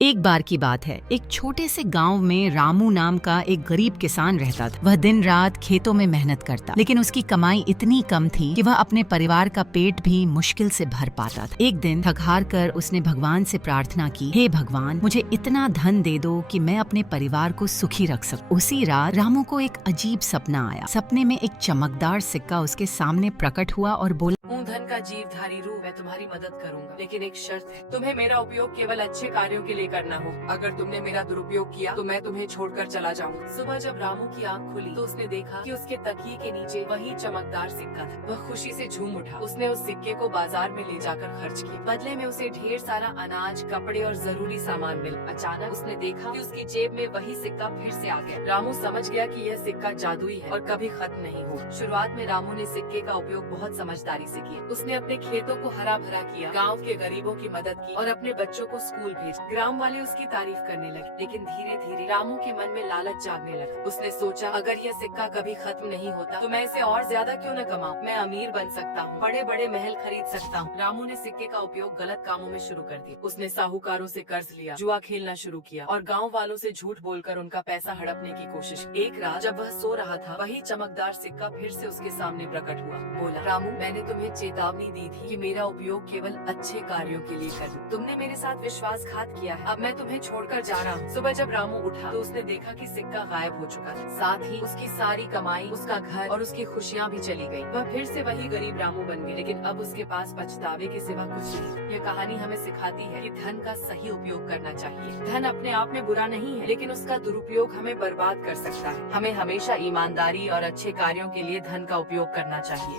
एक बार की बात है, एक छोटे से गांव में रामू नाम का एक गरीब किसान रहता था। वह दिन रात खेतों में मेहनत करता, लेकिन उसकी कमाई इतनी कम थी कि वह अपने परिवार का पेट भी मुश्किल से भर पाता था। एक दिन थक हार कर उसने भगवान से प्रार्थना की, हे भगवान, मुझे इतना धन दे दो कि मैं अपने परिवार को सुखी रख सकूं। उसी रात रामू को एक अजीब सपना आया। सपने में एक चमकदार सिक्का उसके सामने प्रकट हुआ और बोला, हूँ धन का जीवधारी रूप, मैं तुम्हारी मदद करूंगा, लेकिन एक शर्त है, तुम्हें मेरा उपयोग केवल अच्छे कार्यों के लिए करना हो। अगर तुमने मेरा दुरुपयोग किया तो मैं तुम्हें छोड़कर चला जाऊंगा। सुबह जब रामू की आंख खुली तो उसने देखा कि उसके तकिए के नीचे वही चमकदार सिक्का था। वह खुशी से झूम उठा। उसने उस सिक्के को बाजार में ले जाकर खर्च किया। बदले में उसे ढेर सारा अनाज, कपड़े और जरूरी सामान मिला। अचानक उसने देखा कि उसकी जेब में वही सिक्का फिर से आ गया। रामू समझ गया कि यह सिक्का जादुई है और कभी खत्म नहीं हो। शुरुआत में रामू ने सिक्के का उपयोग बहुत समझदारी से किया। उसने अपने खेतों को हरा भरा किया, गांव के गरीबों की मदद की और अपने बच्चों को स्कूल भेजा। ग्राम वाले उसकी तारीफ करने लगे, लेकिन धीरे धीरे रामू के मन में लालच जागने लगा। उसने सोचा, अगर यह सिक्का कभी खत्म नहीं होता तो मैं इसे और ज्यादा क्यों न कमाऊं? मैं अमीर बन सकता हूँ, बड़े बड़े महल खरीद सकता हूँ। रामू ने सिक्के का उपयोग गलत कामों में शुरू कर दिया। उसने साहूकारों से कर्ज लिया, जुआ खेलना शुरू किया और गाँव वालों से झूठ बोलकर उनका पैसा हड़पने की कोशिश। एक रात जब वह सो रहा था, वही चमकदार सिक्का फिर से उसके सामने प्रकट हुआ। बोला, रामू, मैंने तुम्हें चेतावनी दी थी कि मेरा उपयोग केवल अच्छे कार्यों के लिए करूं। तुमने मेरे साथ विश्वासघात किया है, अब मैं तुम्हें छोड़कर जा रहा हूँ। सुबह जब रामू उठा तो उसने देखा कि सिक्का गायब हो चुका था। साथ ही उसकी सारी कमाई, उसका घर और उसकी खुशियाँ भी चली गयी। वह फिर से वही गरीब रामू बन गया, लेकिन अब उसके पास पछतावे के सिवा कुछ नहीं। यह कहानी हमें सिखाती है कि धन का सही उपयोग करना चाहिए। धन अपने आप में बुरा नहीं है, लेकिन उसका दुरुपयोग हमें बर्बाद कर सकता है। हमें हमेशा ईमानदारी और अच्छे कार्यों के लिए धन का उपयोग करना चाहिए।